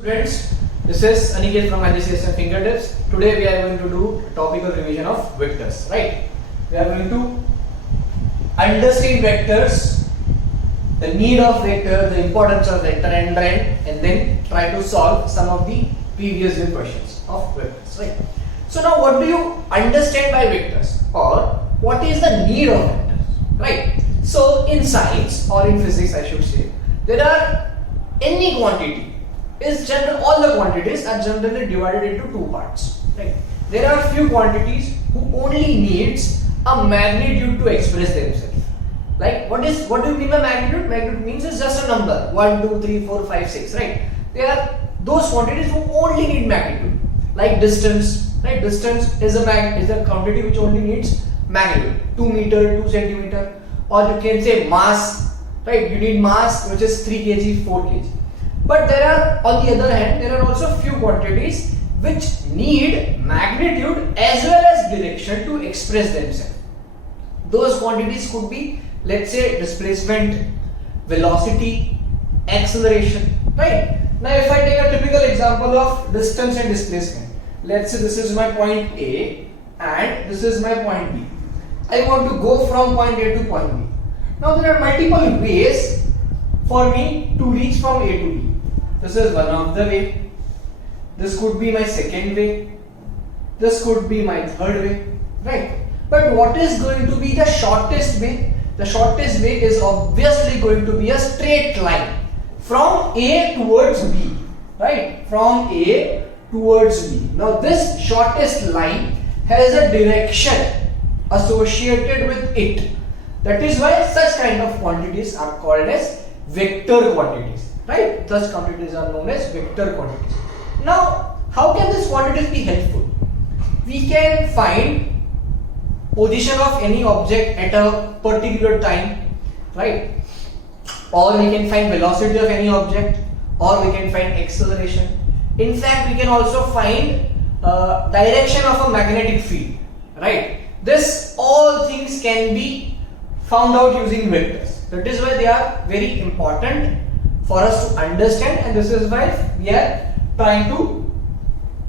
Students, this is Aniket from IGCSE Fingertips. Today we are going to do topical revision of vectors, right? We are going to understand vectors, the need of vector, the importance of vector and then try to solve some of the previous year questions of vectors, right? So now what do you understand by vectors, or what is the need of vectors, right? So in science or in physics I should say, there are any quantity is general, all the quantities are generally divided into two parts, right? There are few quantities who only needs a magnitude to express themselves. Like what do you mean by magnitude? Magnitude means it's just a number 1, 2, 3, 4, 5, 6, right? There are those quantities who only need magnitude, like distance, right? Distance is a quantity which only needs magnitude, 2 meter, 2 centimeter, or you can say mass, right? You need mass which is 3 kg, 4 kg. But there are, on the other hand, there are also few quantities which need magnitude as well as direction to express themselves. Those quantities could be, let's say, displacement, velocity, acceleration, right? Now if I take a typical example of distance and displacement, let's say this is my point A and this is my point B. I want to go from point A to point B. Now there are multiple ways for me to reach from A to B. This is one of the way. This could be my second way. This could be my third way, right? But what is going to be the shortest way? The shortest way is obviously going to be a straight line from A towards B, right? From A towards B. Now this shortest line has a direction associated with it. That is why such kind of quantities are called as vector quantities. Right? Such quantities are known as vector quantities. Now, how can these quantities be helpful? We can find position of any object at a particular time, right? Or we can find velocity of any object, or we can find acceleration. In fact, we can also find direction of a magnetic field, right? This all things can be found out using vectors. That is why they are very important for us to understand, and this is why we are trying to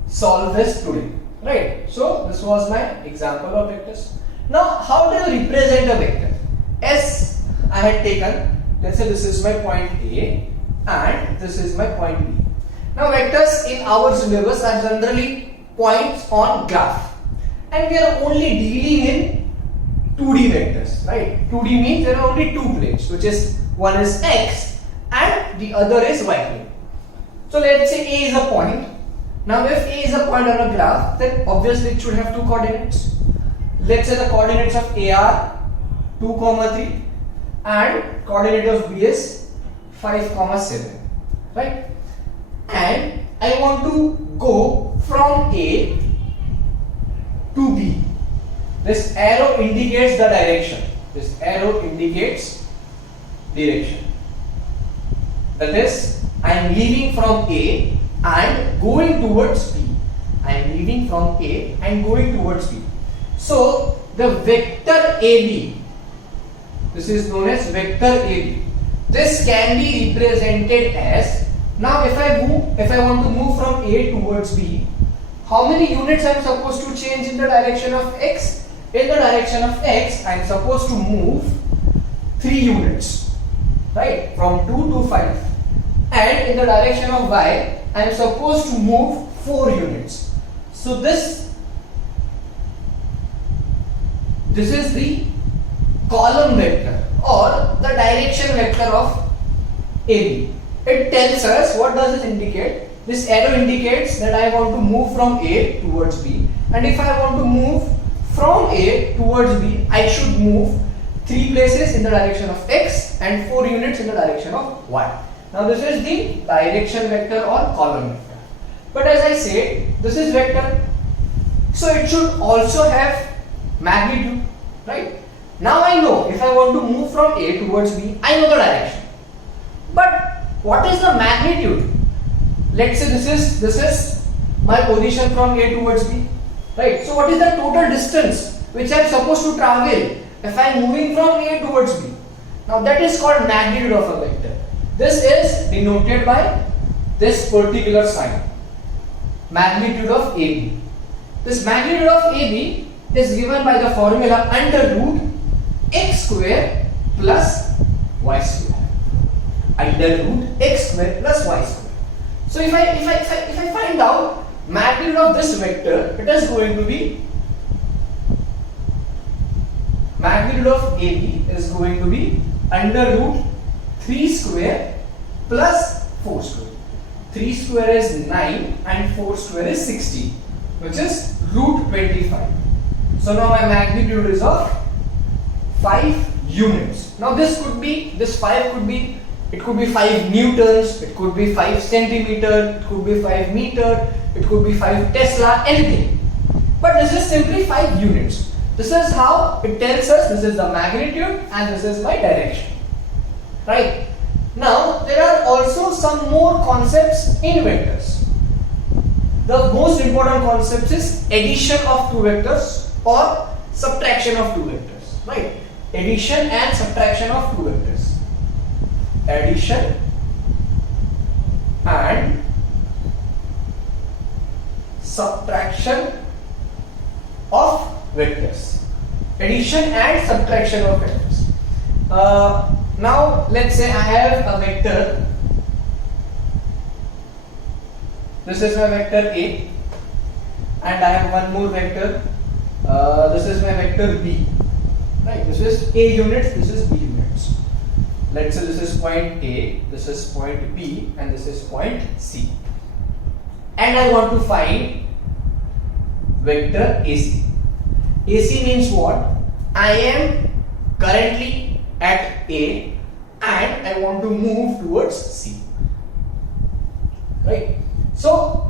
solve this today, right? So this was my example of vectors. Now how do you represent a vector? As I had taken, let's say this is my point A and this is my point B. Now vectors in our syllabus are generally points on graph, and we are only dealing in 2D vectors, right? 2D means there are only two planes, which is one is X and the other is y plane. So let's say A is a point. Now if A is a point on a graph, then obviously it should have two coordinates. Let's say the coordinates of A are 2, 3 and coordinate of B is 5, 7, right? And I want to go from A to B. This arrow indicates the direction. This arrow indicates direction. That is, I am leaving from A and going towards B. I am leaving from A and going towards B. So the vector AB, this is known as vector AB. This can be represented as, now if I want to move from A towards B, how many units I am supposed to change in the direction of X? In the direction of X, I am supposed to move 3 units, right? From 2 to 5. And in the direction of Y, I am supposed to move 4 units. So this is the column vector or the direction vector of AB. It tells us, what does it indicate? This arrow indicates that I want to move from A towards B, and if I want to move from A towards B, I should move 3 places in the direction of X and 4 units in the direction of Y. Now this is the direction vector or column vector. But as I said, this is vector, so it should also have magnitude, right? Now I know if I want to move from A towards B, I know the direction. But what is the magnitude? Let's say this is my position from A towards B, right? So what is the total distance which I am supposed to travel if I am moving from A towards B? Now that is called magnitude of a vector. This is denoted by this particular sign, magnitude of AB. This magnitude of AB is given by the formula under root x square plus y square. Under root x square plus y square. So if I find out magnitude of this vector, it is going to be magnitude of AB is going to be under root 3 square plus 4 square. 3 square is 9 and 4 square is 16, which is root 25. So now my magnitude is of 5 units. Now this 5 could be, it could be 5 newtons, it could be 5 centimeter, it could be 5 meter, it could be 5 Tesla, anything. But this is simply 5 units. This is how it tells us this is the magnitude and this is my direction. Right? Now there are also some more concepts in vectors. The most important concept is addition of two vectors or subtraction of two vectors. Right? Addition and subtraction of two vectors. Addition and subtraction of vectors. Addition and subtraction of vectors. Now let's say I have a vector. This is my vector A, and I have one more vector. This is my vector B. Right? This is A units, this is B units. Let's say this is point A, this is point B, and this is point C. And I want to find vector AC. AC means what? I am currently at A and I want to move towards C. Right? So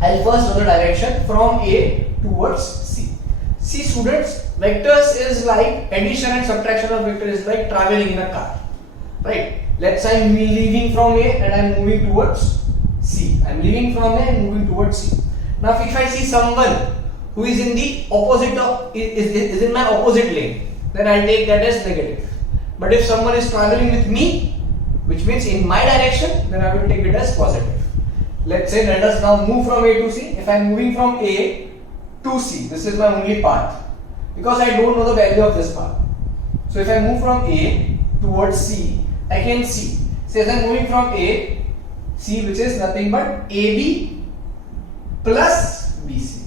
I'll first know the direction from A towards C. See students, vectors is like addition and subtraction of vector is like traveling in a car. Right? Let's say I'm leaving from A and I'm moving towards C. I'm leaving from A and moving towards C. Now if I see someone who is in the opposite of is in my opposite lane, then I'll take that as negative. But if someone is traveling with me, which means in my direction, then I will take it as positive. Let's say let us now move from A to C. If I am moving from A to C, this is my only path because I don't know the value of this path. So if I move from A towards C, I can see. So as I am moving from A, C, which is nothing but AB plus BC.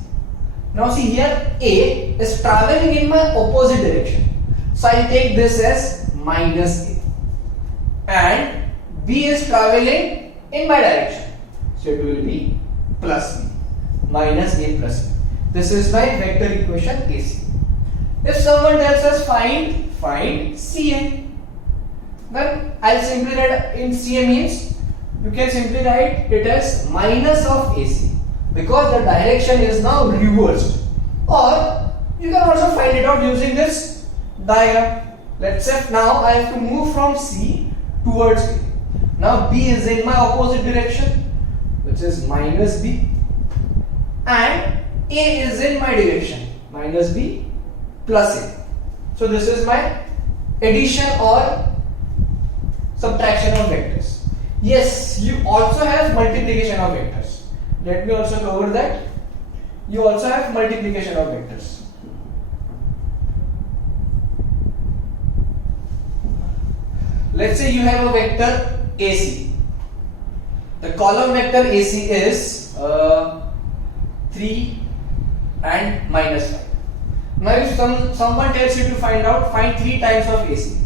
Now see here, A is traveling in my opposite direction. So I take this as minus A. And B is traveling in my direction. So it will be plus B. Minus A plus B. This is my vector equation AC. If someone tells us find CA, then I'll simply write in CA means you can simply write it as minus of AC because the direction is now reversed. Or you can also find it out using this diagram. Let's say now I have to move from C towards A. Now B is in my opposite direction, which is minus B, and A is in my direction, minus B plus A. So this is my addition or subtraction of vectors. Yes, you also have multiplication of vectors. Let me also cover that. You also have multiplication of vectors. Let's say you have a vector AC. The column vector AC is 3 and minus 5. Now if someone tells you to find 3 times of AC,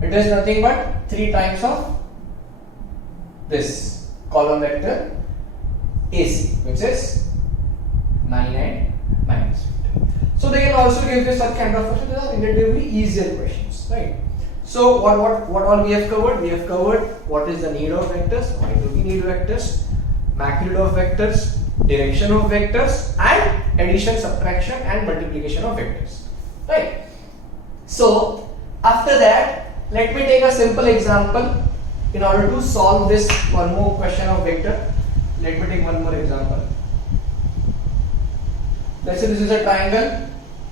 it is nothing but 3 times of this column vector AC, which is 9 and minus 5. So they can also give this such kind of questions. These are relatively easier questions, right? So what all we have covered? We have covered what is the need of vectors, why do we need vectors, magnitude of vectors, direction of vectors, and addition, subtraction, and multiplication of vectors, right? So after that, let me take a simple example in order to solve this one more question of vector. Let me take one more example. Let's say this is a triangle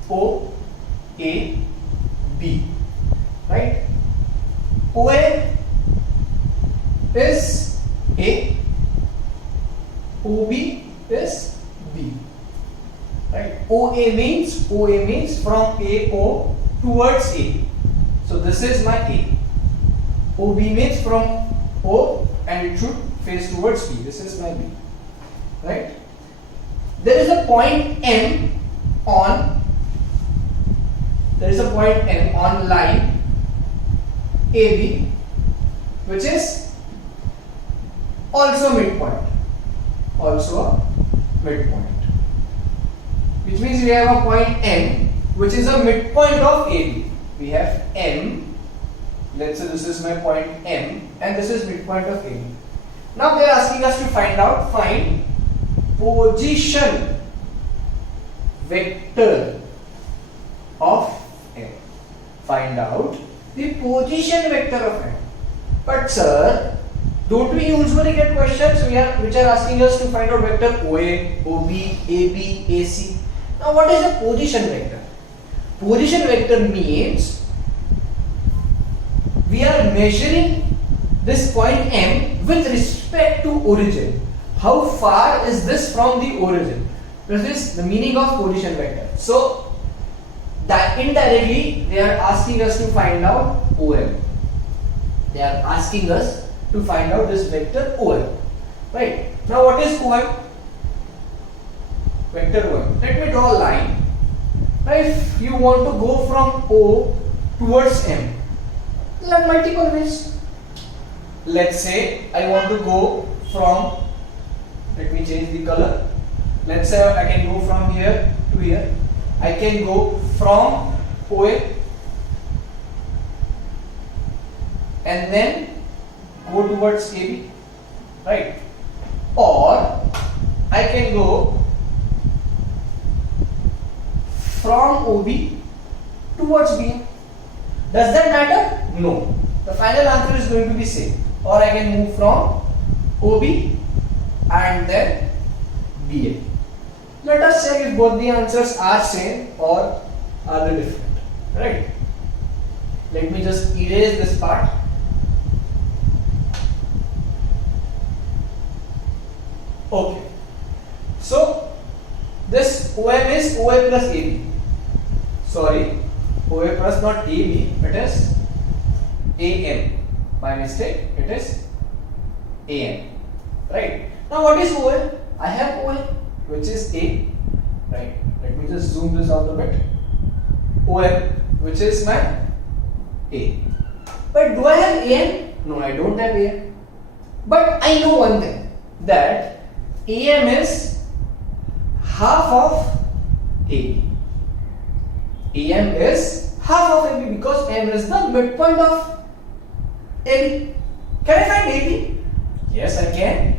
OAB, right? OA is A OB is B. Right? OA means from AO towards A. So this is my A. OB means from O and it should face towards B. This is my B. Right? There is a point M on line AB, which is also midpoint. Which means we have a point M, which is a midpoint of AB. We have M. Let's say this is my point M, and this is midpoint of AB. Now they are asking us to find position vector of M. Find out the position vector of M. But sir, don't we usually get questions which are asking us to find out vector OA, OB, AB, AC? Now what is a position vector? Position vector means we are measuring this point M with respect to origin. How far is this from the origin? This is the meaning of position vector. So that indirectly they are asking us to find out OM. They are asking us to find out this vector OM. Right? Now what is OM? Vector OM. Let me draw a line. Now if you want to go from O towards M, there are multiple ways. Let's say I want to go from, let me change the color. Let's say I can go from here to here. I can go from OA and then go towards AB, right? Or I can go from OB towards BM. Does that matter? No. The final answer is going to be same. Or I can move from OB and then BM. Let us check if both the answers are same or are they different. Right? Let me just erase this part. Okay. So this OM is OA plus AB. Sorry, OA plus not AB, it is AM. My mistake, it is AM. Right? Now what is OA? I have OA, which is A. Right? Let me just zoom this out a bit. OM, which is my A. But do I have AM? No, I don't have AM. But I know one thing, that AM is half of AB. AM is half of AB because M is the midpoint of AB. Can I find AB? Yes, I can.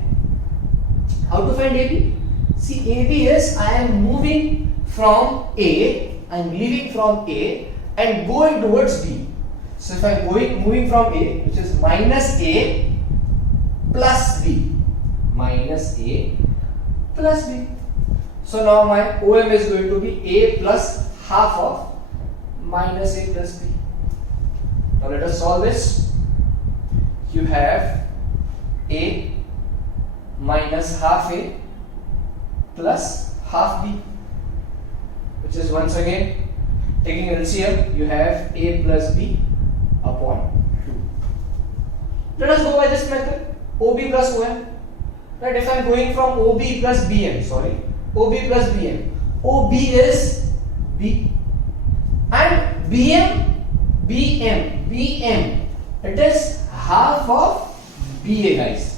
How to find AB? See, AB is I am moving from A, I am leaving from A and going towards B. So if I am moving from A, which is minus A plus B, minus A plus B. So now my OM is going to be A plus half of minus A plus B. Now let us solve this. You have A minus half A plus half B, which is once again taking LCM, you have A plus B upon 2. Let us go by this method, OB plus OM. Right, if I am going from OB plus BM, OB plus BM, OB is B and BM, it is half of BA, guys,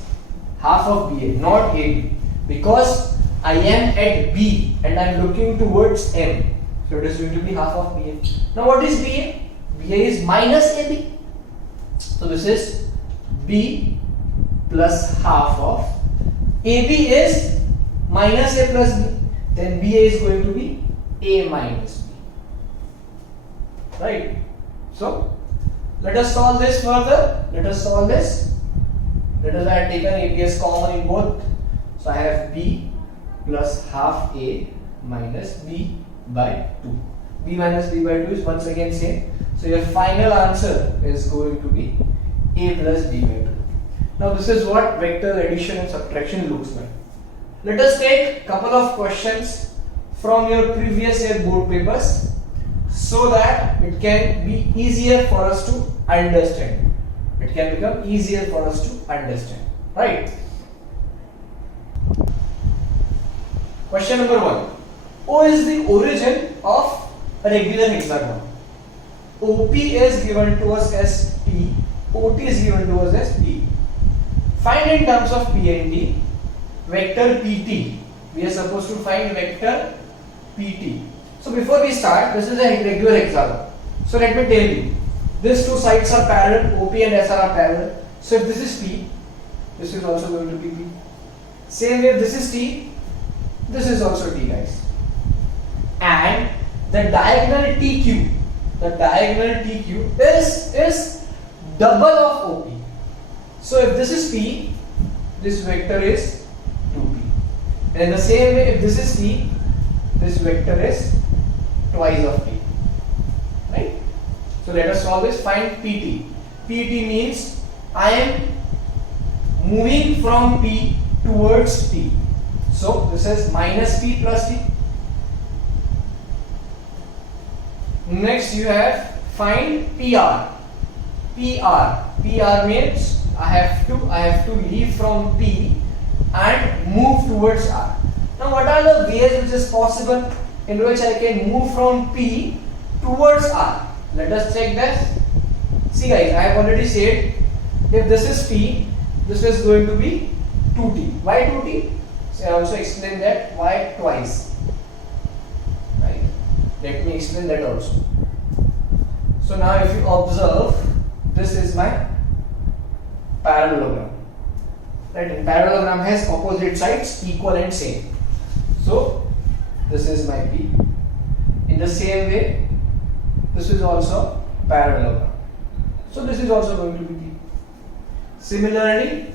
half of BA, not AB, because I am at B and I am looking towards M, so it is going to be half of BA. Now what is BA? BA is minus AB, so this is B plus half of AB is minus A plus B, then BA is going to be A minus B. Right? So let us solve this further. Let us I have taken AB as common in both. So I have B plus half A minus B by 2. B minus B by 2 is once again same. So your final answer is going to be A plus B by 2. Now this is what vector addition and subtraction looks like. let us take couple of questions from your previous year board papers so that it can be easier for us to understand. It can become easier for us to understand, right? Question number 1. O is the origin of a regular hexagon. OP is given to us as P, OT is given to us as P. Find in terms of P and T vector PT. We are supposed to find vector PT. So before we start, this is a regular hexagon. So let me tell you, these two sides are parallel, OP and SR are parallel. So if this is P, this is also going to be P. Same way, if this is T, this is also T, guys. And the diagonal TQ, is double of OP. So if this is P, this vector is 2P. And in the same way, if this is P, this vector is twice of P. Right? So let us always find PT. PT means I am moving from P towards T. So this is minus P plus T. Next you have find PR. PR means I have to leave from P and move towards R. Now what are the ways which is possible in which I can move from P towards R? Let us check this. See guys, I have already said if this is P, this is going to be 2T. Why 2T? So I also explain that why twice. Right? Let me explain that also. So now if you observe, this is my parallelogram. Right? And parallelogram has opposite sides equal and same. So this is my P. In the same way, this is also parallelogram. So this is also going to be P. Similarly,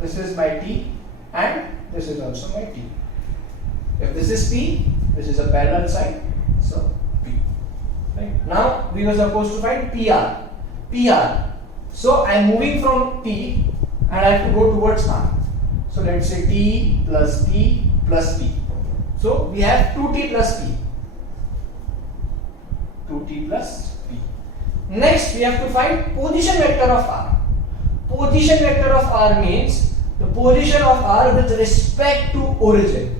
this is my T and this is also my T. If this is P, this is a parallel side, so P. Right? Now we were supposed to find PR. So I am moving from P and I have to go towards R. So let's say T plus P plus P. So we have 2T plus P. 2T plus P. Next we have to find position vector of R. Position vector of R means the position of R with respect to origin.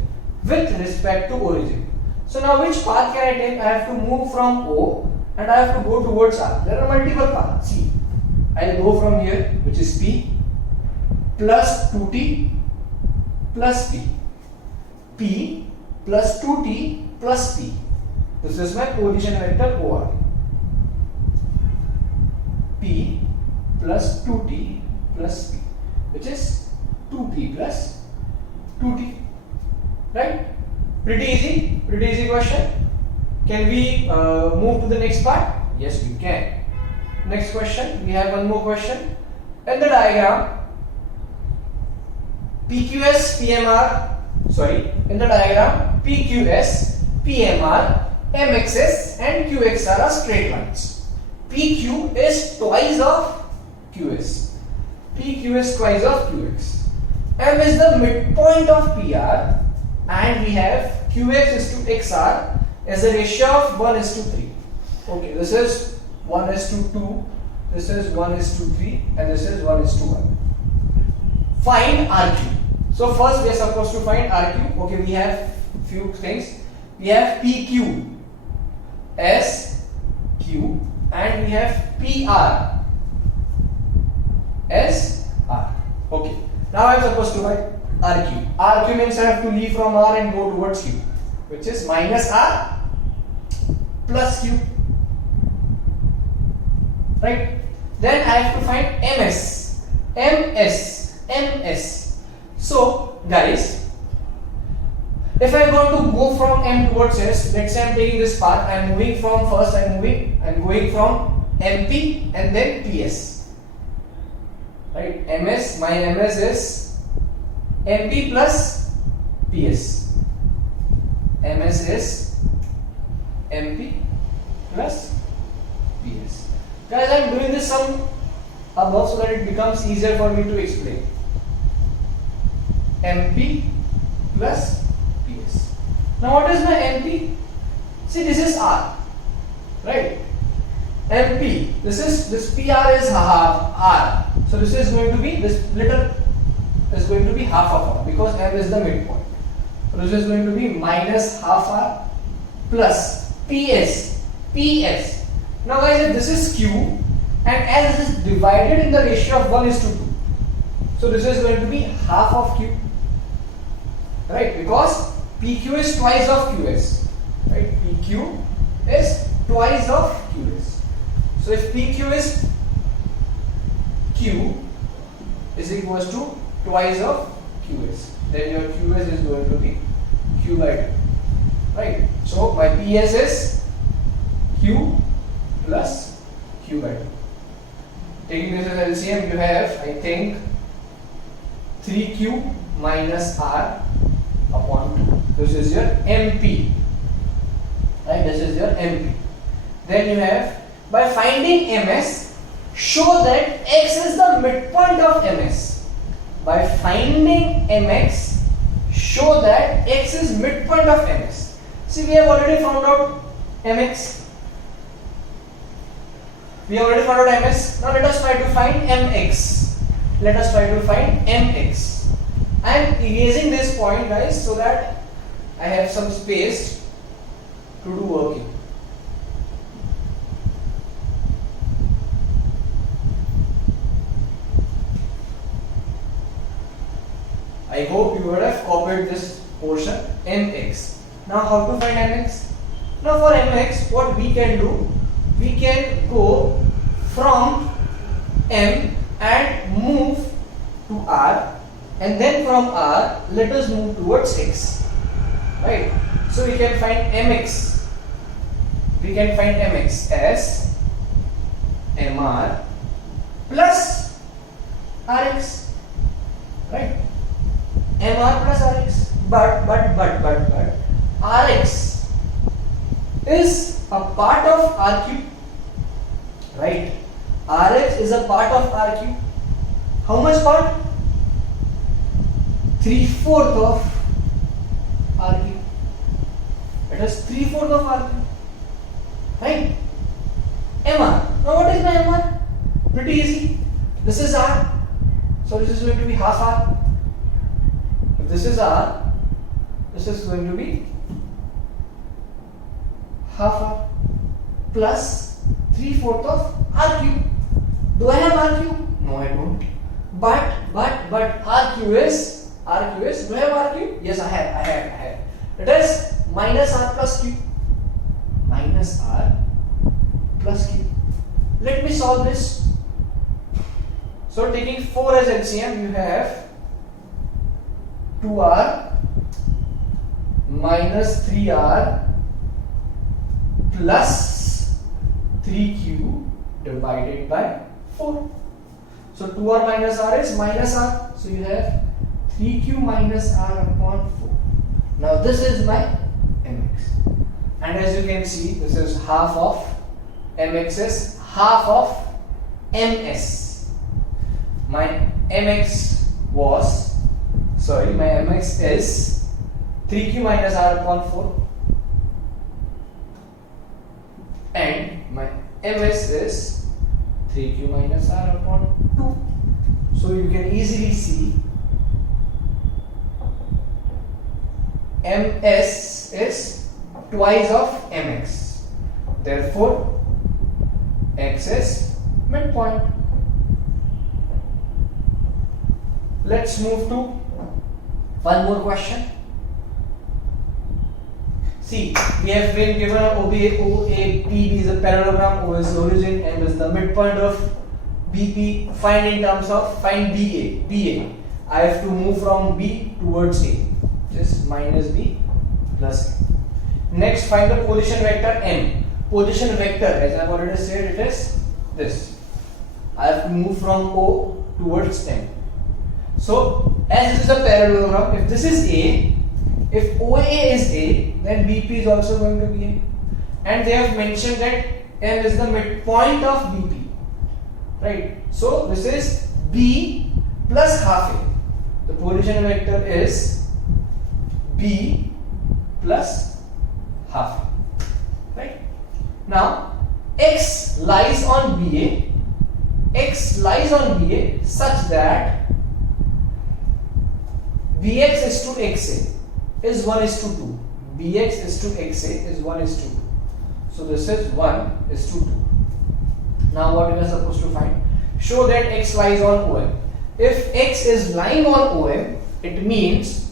So now which path can I take? I have to move from O and I have to go towards R. There are multiple paths. See, I will go from here, which is P plus 2T plus P. P plus 2T plus P. This is my position vector OR. P plus 2T plus P, which is 2P plus 2T. Right? Pretty easy question. Can we move to the next part? Yes, we can. Next question, we have one more question. In the diagram, PQS, PMR, MXS and QXR are straight lines. PQ is twice of QS. PQ is twice of QX. M is the midpoint of PR and we have QX is to XR as a ratio of 1:3. Okay, this is 1:2, this is 1:3 and this is 1:1. Find RQ. So first we are supposed to find RQ. Okay, we have few things. We have PQ, SQ and we have PR, SR. Okay, now I am supposed to find RQ. RQ means I have to leave from R and go towards Q, which is minus R plus Q. Right? Then I have to find MS. So guys, if I want to go from M towards S, let's say I am taking this path, I am moving from first, I am going from MP and then PS. Right? My MS is MP plus PS. MS is MP plus PS. Guys, I am doing this sum above so that it becomes easier for me to explain. MP plus PS. Now what is my MP? See, this is R, right? MP, this PR is half R. So this is going to be, this little is going to be half of R because M is the midpoint. So this is going to be minus half R plus PS. Now guys, if this is Q and as it is divided in the ratio of 1:2, so this is going to be half of Q, right? Because PQ is twice of QS, right? PQ is twice of QS. So if PQ is Q is equals to twice of QS, then your QS is going to be Q by 2, right? So my PS is Q plus Q by 2. Taking this as LCM, you have, I think, 3Q minus R upon 2. This is your MP, right? This is your MP. Then you have, by finding MS, show that X is the midpoint of MS. By finding MX, show that X is midpoint of MS. See, we have already found out MX. We have already found out MS. Now let us try to find MX. Let us try to find MX. I am erasing this point, guys, so that I have some space to do working. I hope you would have copied this portion, MX. Now how to find MX? Now for MX, what we can do, we can go from M and move to R, and then from R let us move towards X, right? So we can find MX. We can find MX as MR plus RX, right? MR plus RX, but RX is a part of RQ, right? RX is a part of RQ. How much part? 3/4 of RQ. It is 3/4 of RQ, right? MR. Now what is my MR? Pretty easy. This is R, so this is going to be half R. If this is R, this is going to be half R plus 3/4 of RQ. Do I have RQ? No, I don't. But RQ is, do I have RQ? Yes, I have. It is minus R plus Q. Minus R plus Q. Let me solve this. So taking 4 as LCM, you have 2R minus 3R plus 3Q divided by 4. So 2R minus R is minus R. So you have 3Q minus R upon 4. Now this is my MX. And as you can see, this is half of MX is half of MS. My MX is 3Q minus R upon 4. And my MS is 3Q minus R upon 2. So you can easily see MS is twice of MX. Therefore, X is midpoint. Let's move to one more question. See, we have been given OAPB is a parallelogram, O is the origin, M is the midpoint of BP. Find in terms of, find BA. I have to move from B towards A. Just minus B plus A. Next, find the position vector M. Position vector, as I have already said, it is this. I have to move from O towards M. So, as this is a parallelogram, if this is A, if OA is A, then BP is also going to be A. And they have mentioned that M is the midpoint of BP. Right? So, this is B plus half A. The position vector is b plus half a. Right? Now x lies on BA. X lies on BA such that Bx is to Xa is 1:2. Bx is to Xa is 1:2. So this is 1:2. Now what we are supposed to find? Show that x lies on OM. If x is lying on OM, it means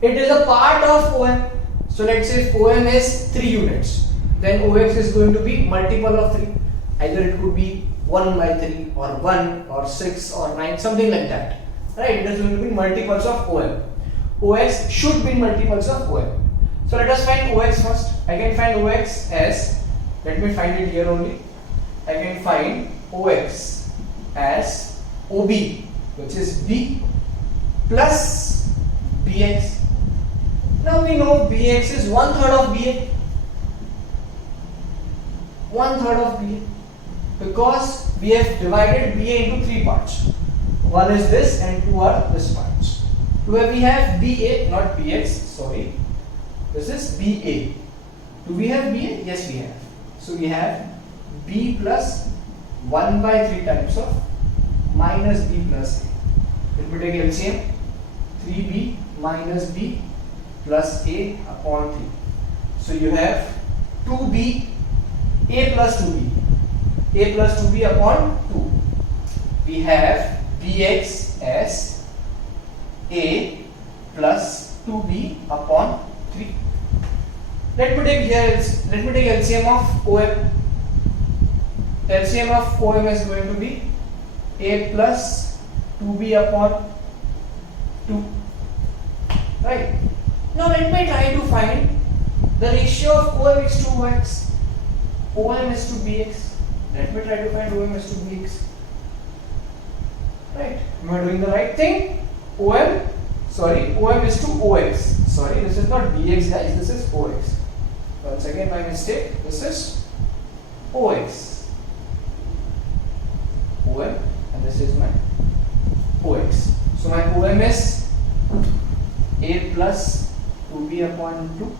it is a part of OM. So let's say if OM is 3 units, then OX is going to be multiple of 3. Either it could be 1/3 or 1 or 6 or 9, something like that. Right? It is going to be multiples of OM. OX should be multiples of OM. So let us find OX first. I can find OX as, let me find it here only. I can find OX as OB, which is B plus BX. Now we know BX is 1/3 of BA. 1/3 of BA. Because we have divided BA into 3 parts. One is this and 2 are this parts. Where we have BA, not BX, sorry. This is BA. Do we have BA? Yes, we have. So we have B plus 1/3 times of minus B plus A. Let me take LCM. 3B minus B plus A upon 3. So you have 2B, A plus 2B. A plus 2B upon 2. We have Bx as A plus 2B upon 3. Let me take LCM of OM. LCM of OM is going to be A plus 2B upon 2. Right? Now let me try to find the ratio of OM is to OX. OM is to BX. Let me try to find OM is to BX. Right? Am I doing the right thing? OM is to OX. Sorry, this is not BX guys, this is OX. Once again my mistake, this is OX. OM and this is my OX. So my OM is A plus 2B upon 2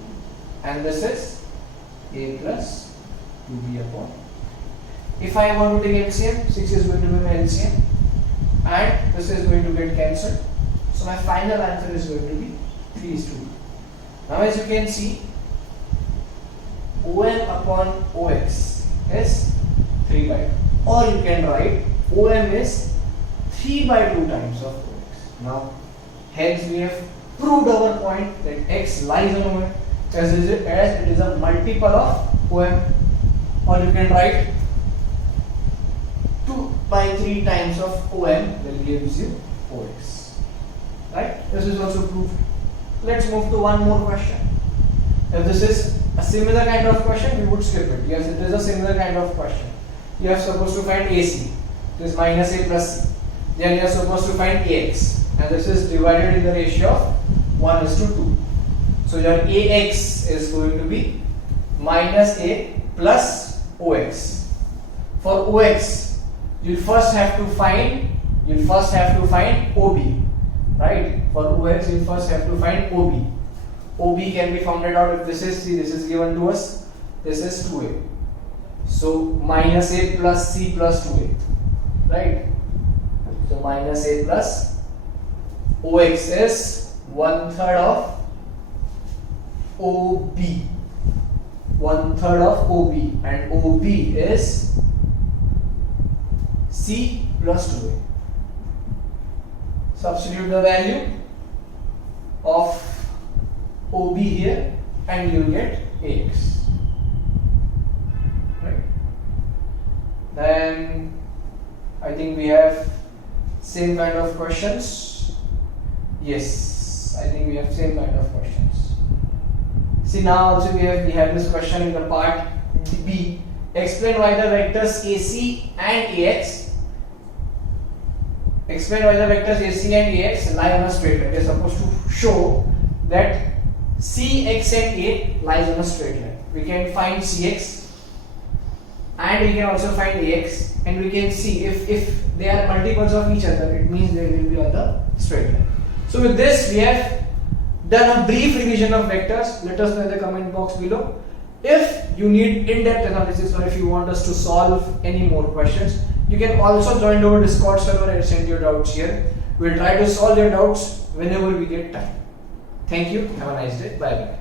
and this is A plus 2B upon 2. If I want to take LCM, 6 is going to be my LCM and this is going to get cancelled. So my final answer is going to be 3:2. Now as you can see, OM upon OX is 3/2. Or you can write OM is 3/2 times of OX. Now hence we have proved our point that X lies on OM as it is a multiple of OM. Or you can write 2/3 times of OM will gives you OX. Right? This is also proved. Let's move to one more question. If this is a similar kind of question, we would skip it. Yes, it is a similar kind of question. You are supposed to find AC. This is minus A plus C. Then you are supposed to find AX. And this is divided in the ratio of 1:2. So your AX is going to be minus A plus OX. For OX, you first have to find OB. Right? For OX, you first have to find OB. OB can be found out if this is C, this is given to us, this is 2A. So minus A plus C plus 2A. Right? So minus A plus OX is 1/3 of OB. 1/3 of OB and OB is C plus 2A. Substitute the value of OB here and you get AX. Right? Then I think we have same kind of questions. Yes, I think we have same kind of questions. See, now also we have this question in the part B. Explain why the vectors AC and AX lie on a straight line. We are supposed to show that CX and A lies on a straight line. We can find CX and we can also find AX, and we can see if they are multiples of each other, it means they will be on the straight line. So with this we have done a brief revision of vectors. Let us know in the comment box below. If you need in-depth analysis or if you want us to solve any more questions, you can also join our Discord server and send your doubts here. We'll try to solve your doubts whenever we get time. Thank you. Have a nice day. Bye bye.